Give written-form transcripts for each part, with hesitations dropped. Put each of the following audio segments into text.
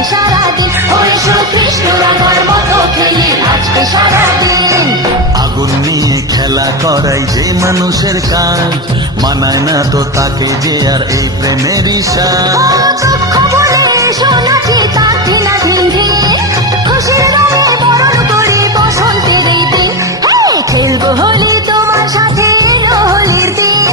আজকে সারাদিন। এসো কৃষ্ণ রাধার মতো খেলি আজকে সারাদিন। আগুন নিয়ে খেলা করাই যে মানুষের কাজ, মানায় না তো তাকে যে আর এই প্রেমেরই সাজ। দুঃখ বলে এসো নাচি তার ধিনা ধিন ধিন, খুশির রঙে বরণ করি বসন্তের এই দিন। খেলবো হোলি তোমার সাথে এলো হোলির দিন,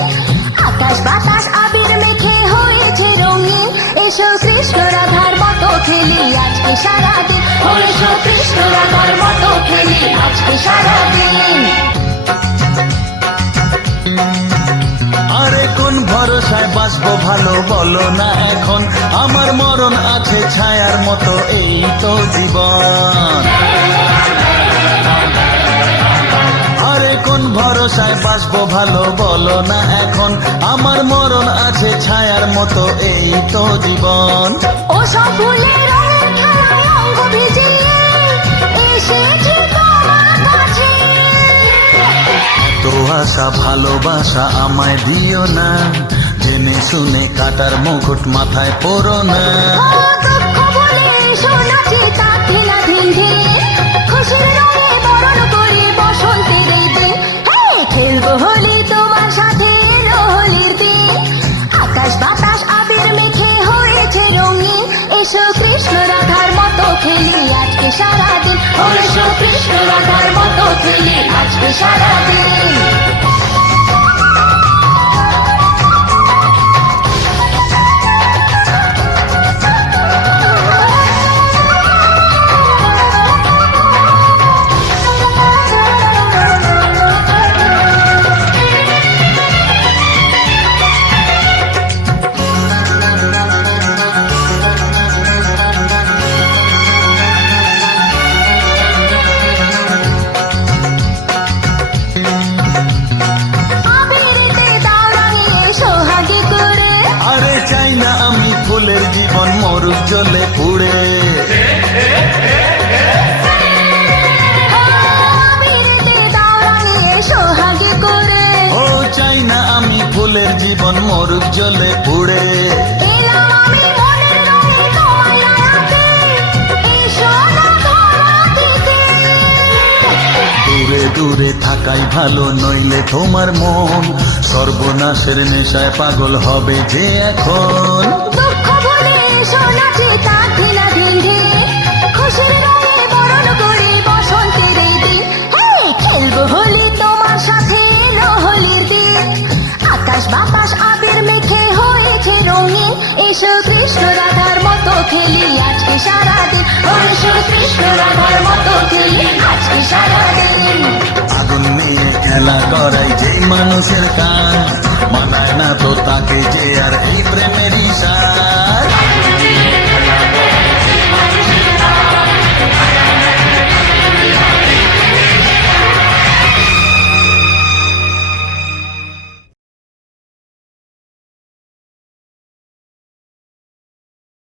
আকাশ বাতাস আবির মেখে হয়েছে রঙিন। এসো কৃষ্ণ রাধার মতো খেলি আজকে সারাদিন। এসো কৃষ্ণ রাধার মতো খেলি আজকে সারাদিন। আরে কোন ভরসায় বাঁচবো ভালো বলো না এখন, আমার মরণ আছে ছায়ার মতো এই তো জীবন। আরে কোন ভরসায় বাঁচবো ভালো বলো না এখন, আমার মরণ আছে ছায়ার মতো এই তো জীবন। ও সব ফুলের রঙের খেলায় অঙ্গ ভিজিয়ে এসেছি তোমার কাছে। তো আশা ভালোবাসা আমায় দিও না, জেনে শুনে কাটার মুকুট মাথায় পরো না। দুঃখ বলে এসো নাচি তার ধিনা ধিন ধিন, খুশির রঙে বরণ করি বসন্তের এই দিন। খেলবো হোলি তোমার সাথে এলো হোলির দিন, আকাশ বাতাস আবির মেখে হয়েছে রঙিন। এসো কৃষ্ণ রাধার মতো খেলি আজকে সারাদিন। এসো কৃষ্ণ রাধার মতো খেলি আজকে সারাদিন। আরে চাই না আমি ফুলের জীবন মরুক জলে পুড়ে। ও চাই না আমি ফুলের জীবন মরুক জলে পুড়ে। দূরে দূরে থাকাই ভালো, নইলে তোমার মন সর্বনাশের নেশায় পাগল হবে যে এখন। দুঃখ বলে এসো নাচি তার ধিনা ধিন ধিন, খুশির রঙে বরণ করি বসন্তের এই দিন। খেলবো হোলি তোমার সাথে এলো হোলির দিন, আকাশ বাতাস আবির মেখে হয়েছে রঙিন। এসো কৃষ্ণ রাধার মতো খেলি আজকে সারাদিন। এসো কৃষ্ণ রাধার মতো খেলি আজকে সারাদিন। আগুন নিয়ে খেলা করাই যে মানুষের কাজ, মানায় না তো তাকে যে আর এই প্রেমেরই সাজ।